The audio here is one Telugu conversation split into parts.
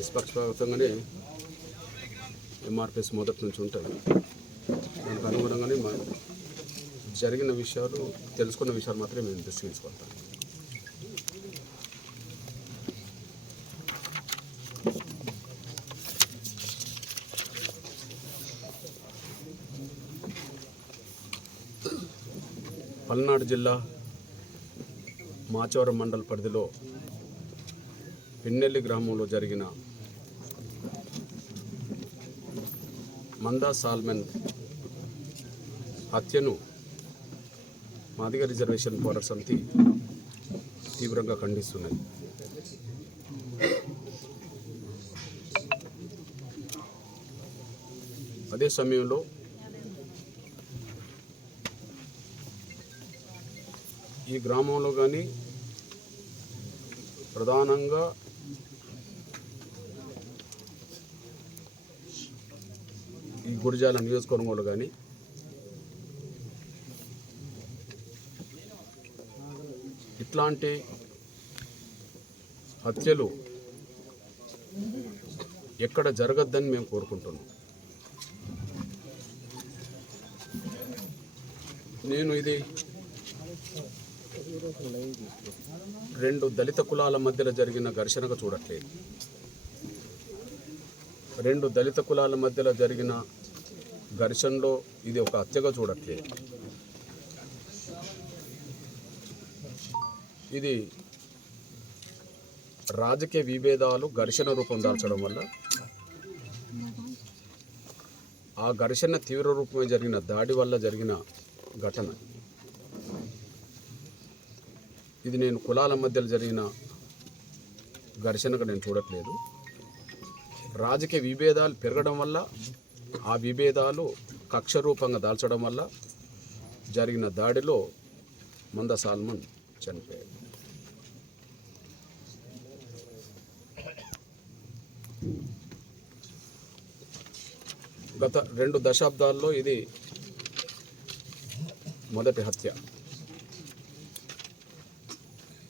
నిష్పక్షపాతంగానే ఎంఆర్పిఎస్ మొదటి నుంచి ఉంటాయి దానికి అనుగుణంగానే మా జరిగిన విషయాలు తెలుసుకున్న విషయాలు మాత్రమే మేము దృష్టి తీసుకుంటాం పల్నాడు జిల్లా మాచవరం మండల పరిధిలో పిన్నెల్లి గ్రామంలో జరిగిన మందా సాల్మెన్ హత్యను మాదిగ రిజర్వేషన్ పోరాట సమితి తీవ్రంగా ఖండిస్తున్నది. అదే సమయంలో ఈ గ్రామంలో కానీ ప్రధానంగా ఈ గురిజాల నియోజకవర్గంలో కానీ ఇట్లాంటి హత్యలు ఎక్కడ జరగద్దని మేము కోరుకుంటున్నాం. నేను ఇది రెండు దళిత కులాల మధ్యలో జరిగిన ఘర్షణగా చూడట్లేదు. రెండు దళిత కులాల మధ్యలో జరిగిన ఘర్షణలో ఇది ఒక హత్యగా చూడట్లేదు ఇది రాజకీయ విభేదాలు ఘర్షణ రూపం దాల్చడం వల్ల ఆ ఘర్షణ తీవ్ర రూపమే జరిగిన దాడి వల్ల జరిగిన ఘటన. ఇది నేను కులాల మధ్యలో జరిగిన ఘర్షణగా నేను చూడట్లేదు. రాజకీయ విభేదాలు పెరగడం వల్ల ఆ విభేదాలు కక్ష రూపంగా దాల్చడం వల్ల జరిగిన దాడిలో మంద సాల్మన్ చనిపోయాడు. గత రెండు దశాబ్దాల్లో ఇది మొదటి హత్య.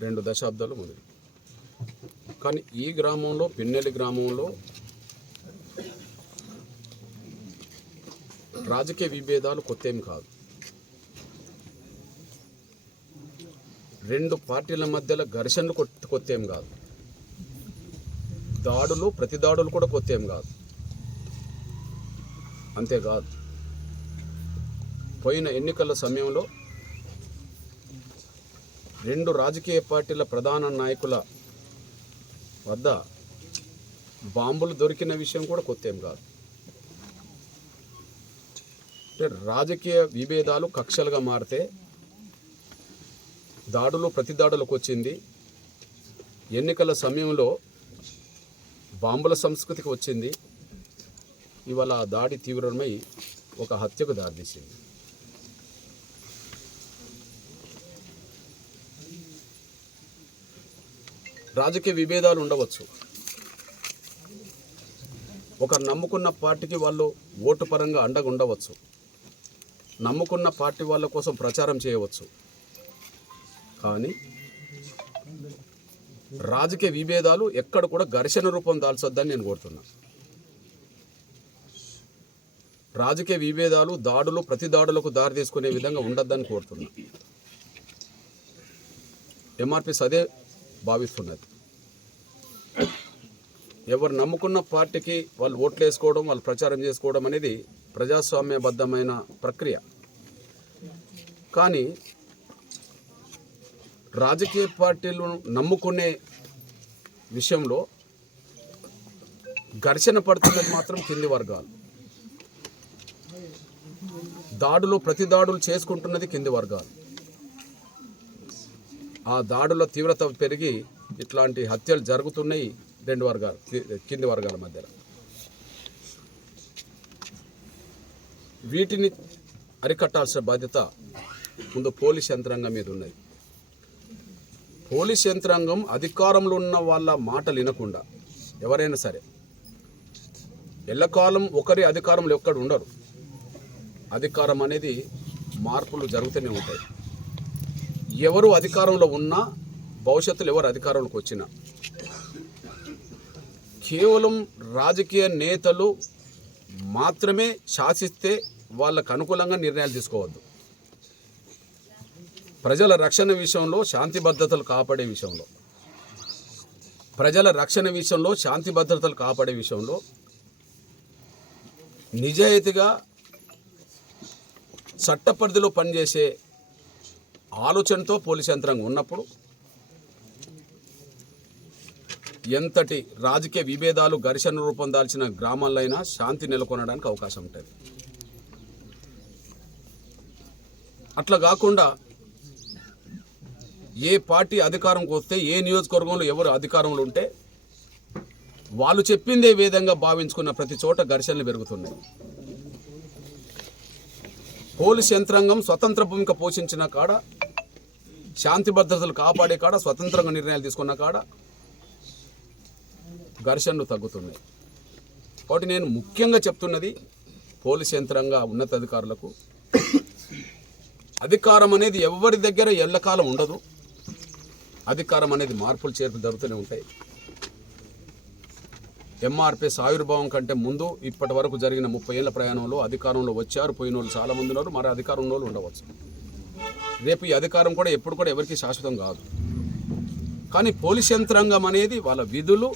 రెండు దశాబ్దాలు మొదటి కానీ ఈ గ్రామంలో పిన్నెల్లి గ్రామంలో రాజకీయ విభేదాలు కొత్తేం కాదు. రెండు పార్టీల మధ్యలో ఘర్షణలు కొత్త ఏం కాదు. దాడులు ప్రతి దాడులు కూడా కొత్త ఏం కాదు. అంతేకాదు. పోయిన ఎన్నికల సమయంలో రెండు రాజకీయ పార్టీల ప్రధాన నాయకుల వద్ద బాంబులు దొరికిన విషయం కూడా కొత్త ఏం కాదు. రాజకీయ విభేదాలు కక్షలుగా మారితే దాడులు ప్రతి దాడులకు వచ్చింది. ఎన్నికల సమయంలో బాంబుల సంస్కృతికి వచ్చింది. ఇవాళ ఆ దాడి తీవ్రమై ఒక హత్యకు దారితీసింది. రాజకీయ విభేదాలు ఉండవచ్చు. ఒకరు నమ్ముకున్న పార్టీకి వాళ్ళు ఓటు పరంగా అండగా ఉండవచ్చు నమ్ముకున్న పార్టీ వాళ్ళ కోసం ప్రచారం చేయవచ్చు. కానీ రాజకీయ విభేదాలు ఎక్కడ కూడా ఘర్షణ రూపం దాల్చొద్దని నేను కోరుతున్నా. రాజకీయ విభేదాలు దాడులు ప్రతి దాడులకు దారి తీసుకునే విధంగా ఉండొద్దని కోరుతున్నా. ఎంఆర్పిస్ అదే భావిస్తున్నది. ఎవరు నమ్ముకున్న పార్టీకి వాళ్ళు ఓట్లు వేసుకోవడం వాళ్ళు ప్రచారం చేసుకోవడం అనేది ప్రజాస్వామ్యబద్ధమైన ప్రక్రియ. కానీ రాజకీయ పార్టీలు నమ్ముకునే విషయంలో ఘర్షణ పడుతున్నది మాత్రం కింది వర్గాలు. దాడులు ప్రతి దాడులు చేసుకుంటున్నది కింది వర్గాలు. ఆ దాడుల తీవ్రత పెరిగి ఇట్లాంటి హత్యలు జరుగుతున్నాయి రెండు వర్గాలు కింది వర్గాల మధ్యలో. వీటిని అరికట్టాల్సిన బాధ్యత ముందు పోలీస్ యంత్రాంగం మీద ఉన్నది. పోలీస్ యంత్రాంగం అధికారంలో ఉన్న వాళ్ళ మాటలు వినకుండా ఎవరైనా సరే ఎల్లకాలం ఒకరి అధికారంలో ఎక్కడ ఉండరు. అధికారం అనేది మార్పులు జరుగుతూనే ఉంటాయి. ఎవరు అధికారంలో ఉన్నా భవిష్యత్తులో ఎవరు అధికారంలోకి వచ్చినా కేవలం రాజకీయ నేతలు మాత్రమే శాసిస్తే వాళ్ళకు అనుకూలంగా నిర్ణయాలు తీసుకోవద్దు. ప్రజల రక్షణ విషయంలో శాంతి భద్రతలు కాపాడే విషయంలో. ప్రజల రక్షణ విషయంలో శాంతి భద్రతలు కాపాడే విషయంలో నిజాయితీగా చట్ట పరిధిలో పనిచేసే ఆలోచనతో పోలీస్ యంత్రాంగం ఉన్నప్పుడు ఎంతటి రాజకీయ విభేదాలు ఘర్షణ రూపం దాల్చిన గ్రామాల్లో అయినా శాంతి నెలకొనడానికి అవకాశం ఉంటుంది. అట్లా కాకుండా ఏ పార్టీ అధికారంకి వస్తే ఏ నియోజకవర్గంలో ఎవరు అధికారంలో ఉంటే వాళ్ళు చెప్పిందే విధంగా భావించుకున్న ప్రతి చోట ఘర్షణలు పెరుగుతున్నాయి. పోలీస్ యంత్రాంగం స్వతంత్ర భూమిక పోషించిన కాడ శాంతి భద్రతలు కాపాడే కాడ స్వతంత్రంగా నిర్ణయాలు తీసుకున్న కాడ ఘర్షణలు తగ్గుతున్నాయి. కాబట్టి నేను ముఖ్యంగా చెప్తున్నది పోలీస్ యంత్రాంగ ఉన్నతాధికారులకు. అధికారం అనేది ఎవరి దగ్గర ఎల్లకాలం ఉండదు. అధికారం అనేది మార్పులు చేర్పులు జరుగుతూనే ఉంటాయి. ఎంఆర్పిఎస్ ఆవిర్భావం కంటే ముందు ఇప్పటి వరకు జరిగిన ముప్పై ఏళ్ళ ప్రయాణంలో అధికారంలో వచ్చారు. పోయిన వాళ్ళు చాలా మంది ఉన్నారు. మరి అధికారం ఉన్న వాళ్ళు ఉండవచ్చు. రేపు ఈ అధికారం కూడా ఎప్పుడు కూడా ఎవరికి శాశ్వతం కాదు. కానీ పోలీస్ యంత్రాంగం అనేది వాళ్ళ విధులు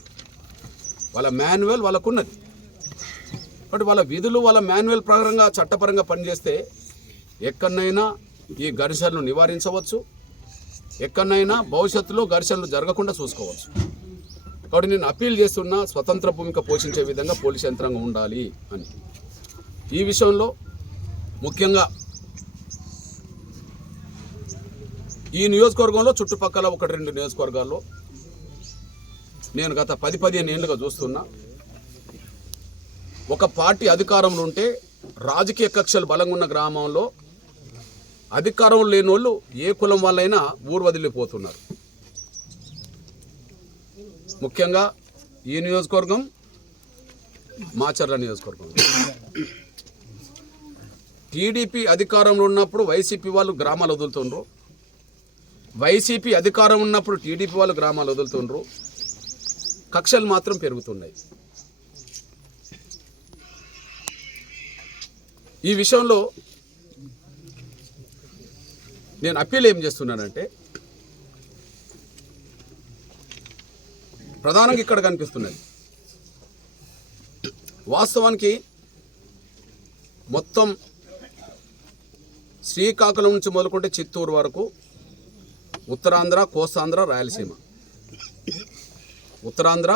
వాళ్ళ మాన్యువల్ వాళ్ళకున్నది. కాబట్టి వాళ్ళ విధులు వాళ్ళ మాన్యువల్ ప్రకారంగా చట్టపరంగా పనిచేస్తే ఎక్కడనైనా ఈ ఘర్షణలు నివారించవచ్చు. ఎక్కడనైనా భవిష్యత్తులో ఘర్షణలు జరగకుండా చూసుకోవచ్చు. కాబట్టి నేను అప్పీల్ చేస్తున్నా స్వతంత్ర భూమిక పోషించే విధంగా పోలీస్ యంత్రాంగం ఉండాలి అని. ఈ విషయంలో ముఖ్యంగా ఈ నియోజకవర్గంలో చుట్టుపక్కల ఒకటి రెండు నియోజకవర్గాల్లో నేను గత పది పదిహేను ఏళ్ళుగా చూస్తున్నా. ఒక పార్టీ అధికారంలో ఉంటే రాజకీయ కక్షలు బలంగా ఉన్న గ్రామంలో అధికారం లేని వాళ్ళు ఏ కులం వాళ్ళైనా ఊరు వదిలిపోతున్నారు ముఖ్యంగా ఈ నియోజకవర్గం మాచర్ల నియోజకవర్గం. టీడీపీ అధికారంలో ఉన్నప్పుడు వైసీపీ వాళ్ళు గ్రామాలు వదులుతుండ్రు. వైసీపీ అధికారం ఉన్నప్పుడు టీడీపీ వాళ్ళు గ్రామాలు వదులుతుండ్రు. కక్షలు మాత్రం పెరుగుతున్నాయి. ఈ విషయంలో నేను అప్పీల్ ఏం చేస్తున్నానంటే ప్రధానంగా ఇక్కడ కనిపిస్తున్నది వాస్తవానికి మొత్తం శ్రీకాకుళం నుంచి మొదలుకుంటే చిత్తూరు వరకు ఉత్తరాంధ్ర కోస్తాంధ్ర రాయలసీమ. ఉత్తరాంధ్ర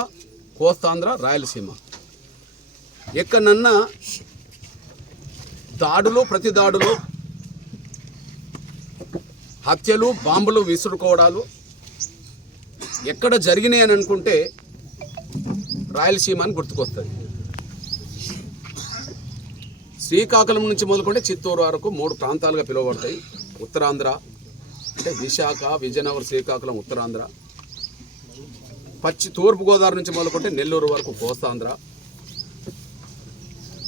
కోస్తాంధ్ర రాయలసీమ. ఎక్కడన్నా దాడులు ప్రతి దాడులు హత్యలు బాంబులు విసురుకోవడాలు ఎక్కడ జరిగినాయి అని అనుకుంటే రాయలసీమ అని గుర్తుకొస్తుంది. శ్రీకాకుళం నుంచి మొదలుకుంటే చిత్తూరు వరకు మూడు ప్రాంతాలుగా పిలువబడతాయి. ఉత్తరాంధ్ర అంటే విశాఖ విజయనగరం శ్రీకాకుళం ఉత్తరాంధ్ర. పచ్చి తూర్పుగోదావరి నుంచి మొదలుకుంటే నెల్లూరు వరకు కోస్తాంధ్ర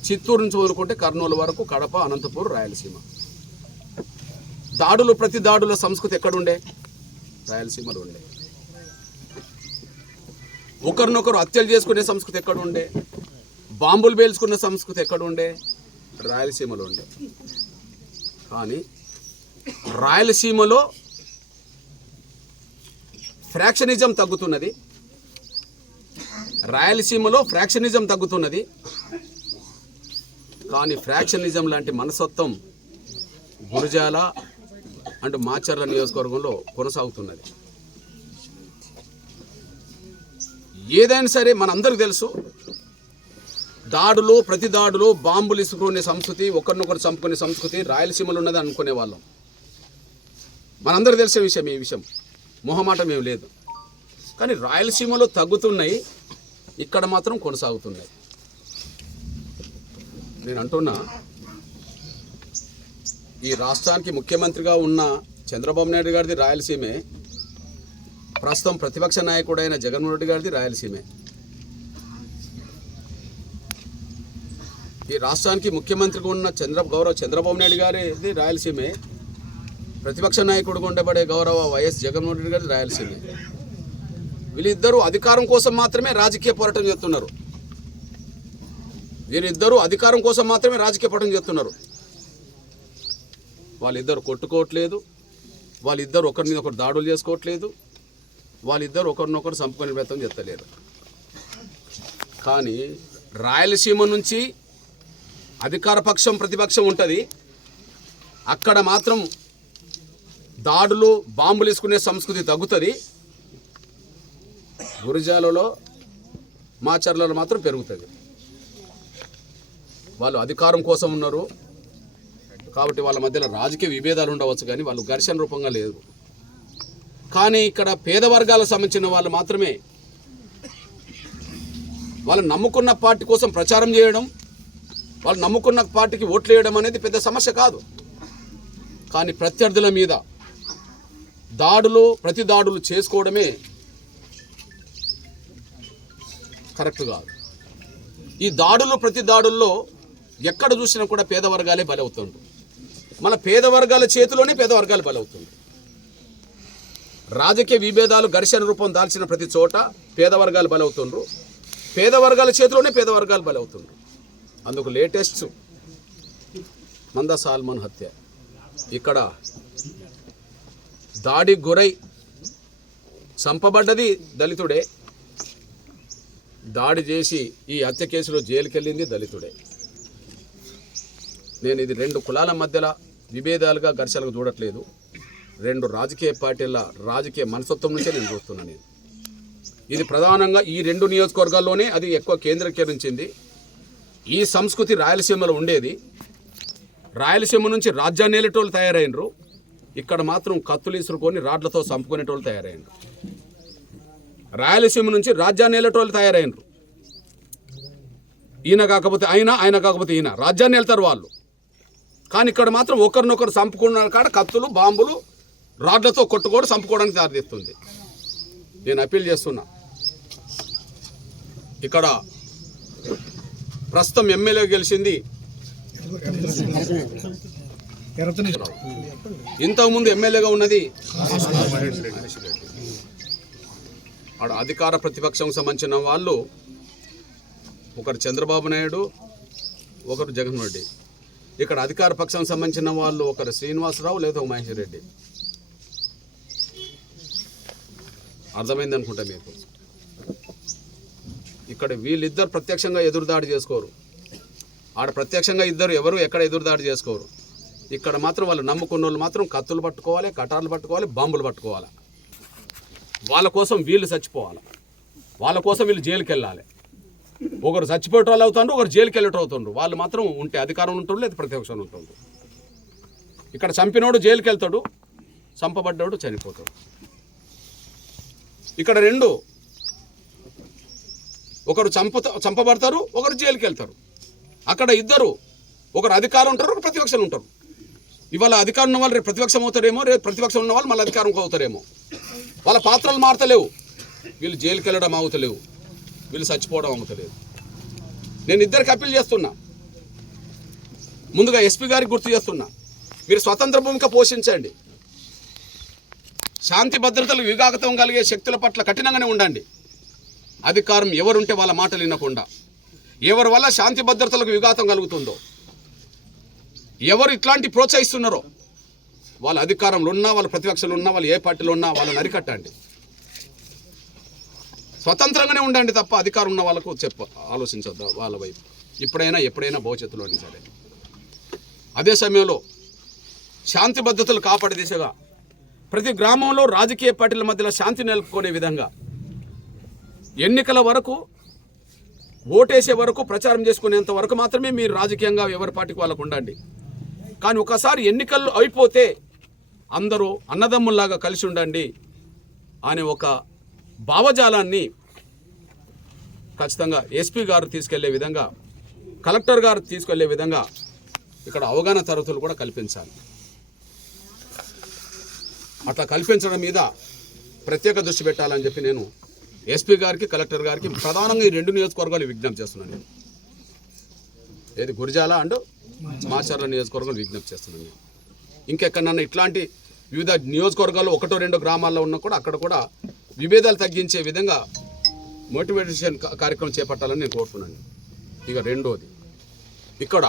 చిత్తూరు నుంచి మొదలుకుంటే కర్నూలు వరకు కడప అనంతపూర్ రాయలసీమ. దాడులు ప్రతి దాడుల సంస్కృతి ఎక్కడుండే? రాయలసీమలో ఉండే. ఒకరినొకరు హత్యలు చేసుకునే సంస్కృతి ఎక్కడ ఉండే బాంబులు పేల్చుకున్న సంస్కృతి ఎక్కడ ఉండే రాయలసీమలో ఉండే. కానీ రాయలసీమలో ఫ్రాక్షనిజం తగ్గుతున్నది. రాయలసీమలో ఫ్రాక్షనిజం తగ్గుతున్నది. కానీ ఫ్రాక్షనిజం లాంటి మనసత్వం గురజాల అండ్ మాచర్ల నియోజకవర్గంలో కొనసాగుతున్నది. ఏదైనా సరే మనందరికి తెలుసు దాడులు ప్రతి దాడులు బాంబులు ఇసుకునే సంస్కృతి ఒకరినొకరు చంపుకునే సంస్కృతి రాయలసీమలో ఉన్నది అనుకునే వాళ్ళం. మనందరికి తెలిసే విషయం ఈ విషయం. మొహమాటం ఏం లేదు. కానీ రాయలసీమలో తగ్గుతున్నాయి. ఇక్కడ మాత్రం కొనసాగుతున్నాయి. నేను అంటున్నా ఈ రాష్ట్రానికి ముఖ్యమంత్రిగా ఉన్న చంద్రబాబు నాయుడు గారిది రాయలసీమే ప్రస్తుతం ప్రతిపక్ష నాయకుడైన జగన్మోహన్ రెడ్డి గారిది రాయలసీమే. ఈ రాష్ట్రానికి ముఖ్యమంత్రిగా ఉన్న చంద్ర గౌరవ చంద్రబాబు నాయుడు గారిది రాయలసీమే ప్రతిపక్ష నాయకుడిగా ఉండబడే గౌరవ వైఎస్ జగన్మోహన్ రెడ్డి గారిది రాయలసీమే. వీళ్ళిద్దరూ అధికారం కోసం మాత్రమే రాజకీయ పోరాటం చేస్తున్నారు. వీరిద్దరూ అధికారం కోసం మాత్రమే రాజకీయ పోరాటం చేస్తున్నారు. వాళ్ళిద్దరు కొట్టుకోవట్లేదు. వాళ్ళిద్దరు ఒకరి మీద ఒకరు దాడులు చేసుకోవట్లేదు. వాళ్ళిద్దరు ఒకరినొకరు చంపుకునే ప్రయత్నం చేస్తలేరు కానీ రాయలసీమ నుంచి అధికార పక్షం ప్రతిపక్షం ఉంటుంది. అక్కడ మాత్రం దాడులు బాంబులు వేసుకునే సంస్కృతి తగ్గుతుంది. గురిజాలలో మాచర్లలో మాత్రం పెరుగుతుంది. వాళ్ళు అధికారం కోసం ఉన్నారు. కాబట్టి వాళ్ళ మధ్యలో రాజకీయ విభేదాలు ఉండవచ్చు కానీ వాళ్ళు ఘర్షణ రూపంగా లేదు. కానీ ఇక్కడ పేద వర్గాలకు సంబంధించిన వాళ్ళు మాత్రమే వాళ్ళు నమ్ముకున్న పార్టీ కోసం ప్రచారం చేయడం వాళ్ళు నమ్ముకున్న పార్టీకి ఓట్లు వేయడం అనేది పెద్ద సమస్య కాదు. కానీ ప్రత్యర్థుల మీద దాడులు ప్రతి దాడులు చేసుకోవడమే కరెక్ట్ కాదు. ఈ దాడులు ప్రతి దాడుల్లో ఎక్కడ చూసినా కూడా పేద వర్గాలే బలవుతుండ్రు. మన పేద వర్గాల చేతిలోనే పేద వర్గాలు బలవుతుంది రాజకీయ విభేదాలు ఘర్షణ రూపం దాల్చిన ప్రతి చోట పేద వర్గాలు బలవుతుండ్రు. పేద వర్గాల చేతిలోనే పేద వర్గాలు బలవుతుండ్రు. అందుకు లేటెస్ట్ మంద సాల్మన్ హత్య. ఇక్కడ దాడి గురై చంపబడ్డది దళితుడే. దాడి చేసి ఈ హత్య కేసులో జైలుకెళ్ళింది దళితుడే. నేను ఇది రెండు కులాల మధ్యలో విభేదాలుగా ఘర్షణకు చూడట్లేదు. రెండు రాజకీయ పార్టీల రాజకీయ మనస్తత్వం నుంచే నేను చూస్తున్నాను నేను. ఇది ప్రధానంగా ఈ రెండు నియోజకవర్గాల్లోనే అది ఎక్కువ కేంద్రీకరించింది. ఈ సంస్కృతి రాయలసీమలో ఉండేది. రాయలసీమ నుంచి రాజ్యాన్ని వెళ్ళేటోళ్ళు తయారైనరు. ఇక్కడ మాత్రం కత్తులు ఇసురుకొని రాడ్లతో చంపుకునేటోళ్ళు తయారైనరు. రాయలసీమ నుంచి రాజ్యాన్ని ఏలేటోళ్ళు తయారైనరు. ఈయన కాకపోతే ఆయన ఆయన కాకపోతే ఈయన. రాజ్యాన్ని వెళ్తారు వాళ్ళు. కానీ ఇక్కడ మాత్రం ఒకరినొకరు చంపుకున్న కాడ కత్తులు బాంబులు రాడ్లతో కొట్టుకోవడం చంపుకోవడానికి దారితీస్తుంది నేను అప్పీల్ చేస్తున్నా. ఇక్కడ ప్రస్తుతం ఎమ్మెల్యే గెలిచింది. ఇంతకుముందు ఎమ్మెల్యేగా ఉన్నది ఆడ అధికార ప్రతిపక్షం సంబంధించిన వాళ్ళు ఒకరు చంద్రబాబు నాయుడు ఒకరు జగన్ రెడ్డి. ఇక్కడ అధికార పక్షం సంబంధించిన వాళ్ళు ఒకరు శ్రీనివాసరావు లేదా ఒక మహేష్ రెడ్డి. అర్థమైంది అనుకుంటా మీకు? ఇక్కడ వీళ్ళిద్దరు ప్రత్యక్షంగా ఎదురుదాడి చేసుకోరు. ఆడ ప్రత్యక్షంగా ఇద్దరు ఎవరు ఎక్కడ ఎదురుదాడి చేసుకోరు. ఇక్కడ మాత్రం వాళ్ళు నమ్ముకున్న వాళ్ళు మాత్రం కత్తులు పట్టుకోవాలి కటార్లు పట్టుకోవాలి బాంబులు పట్టుకోవాలి. వాళ్ళ కోసం వీళ్ళు చచ్చిపోవాలి. వాళ్ళ కోసం వీళ్ళు జైలుకి వెళ్ళాలి ఒకరు చచ్చిపోయేట వాళ్ళు అవుతుండ్రు ఒకరు జైలుకి వెళ్ళటం అవుతుండ్రు. వాళ్ళు మాత్రం ఉంటే అధికారం ఉంటుండ్రు లేదా ప్రతిపక్షం ఉంటుండ్రు. ఇక్కడ చంపినోడు జైలుకి వెళ్తాడు చంపబడ్డాడు చనిపోతాడు. ఇక్కడ రెండు ఒకరు చంప చంపబడతారు ఒకరు జైలుకి వెళ్తారు అక్కడ ఇద్దరు ఒకరు అధికారం ఉంటారు ఒకరు ప్రతిపక్షాలు ఉంటారు. ఇవాళ అధికారం ఉన్న వాళ్ళు రేపు ప్రతిపక్షం అవుతారేమో రేపు ప్రతిపక్షం ఉన్న వాళ్ళు మళ్ళీ అధికారం అవుతారేమో. వాళ్ళ పాత్రలు మారతలేవు. వీళ్ళు జైలుకి వెళ్ళడం అవుతలేవు వీళ్ళు చచ్చిపోవడం అవుతలేదు నేను ఇద్దరికి అప్పీల్ చేస్తున్నా. ముందుగా ఎస్పీ గారికి గుర్తు చేస్తున్నా. మీరు స్వతంత్ర భూమిక పోషించండి. శాంతి భద్రతలు వివాగతం కలిగే శక్తుల పట్ల కఠినంగానే ఉండండి. అధికారం ఎవరుంటే వాళ్ళ మాటలు వినకుండా. ఎవరి వల్ల శాంతి భద్రతలకు విఘాతం కలుగుతుందో. ఎవరు ఇట్లాంటి ప్రోత్సహిస్తున్నారో. వాళ్ళ అధికారంలో ఉన్నా వాళ్ళ ప్రతిపక్షంలో ఉన్నా వాళ్ళు ఏ పార్టీలో ఉన్నా వాళ్ళని అరికట్టండి. స్వతంత్రంగానే ఉండండి తప్ప అధికారం ఉన్న వాళ్ళకు చెప్ప ఆలోచించొద్దు వాళ్ళ వైపు. ఇప్పుడైనా ఎప్పుడైనా భవిష్యత్తులో సరే. అదే సమయంలో శాంతి భద్రతలు కాపాడే దిశగా ప్రతి గ్రామంలో రాజకీయ పార్టీల మధ్యలో శాంతి నెలకొనే విధంగా ఎన్నికల వరకు ఓటేసే వరకు ప్రచారం చేసుకునేంత వరకు మాత్రమే మీరు రాజకీయంగా ఎవరి పార్టీకి వాళ్ళకు ఉండండి. కానీ ఒకసారి ఎన్నికలు అయిపోతే అందరూ అన్నదమ్ముల్లాగా కలిసి ఉండండి అనే ఒక భావజాలాన్ని ఖచ్చితంగా ఎస్పీ గారు తీసుకెళ్ళే విధంగా కలెక్టర్ గారు తీసుకెళ్ళే విధంగా ఇక్కడ అవగాహన తరగతులు కూడా కల్పించాలి. అట్లా కల్పించడం మీద ప్రత్యేక దృష్టి పెట్టాలని చెప్పి నేను ఎస్పీ గారికి కలెక్టర్ గారికి ప్రధానంగా ఈ రెండు నియోజకవర్గాలు విజ్ఞప్తి చేస్తున్నాను నేను. ఏది గురిజాల అండ్ మాచర్ల నియోజకవర్గం విజ్ఞప్తి చేస్తున్నాను నేను. ఇంకెక్కడన్నా ఇట్లాంటి వివిధ నియోజకవర్గాల్లో ఒకటో రెండో గ్రామాల్లో ఉన్నా కూడా అక్కడ కూడా విభేదాలు తగ్గించే విధంగా మోటివేషన్ కార్యక్రమం చేపట్టాలని నేను కోరుతున్నాను. ఇక రెండోది ఇక్కడ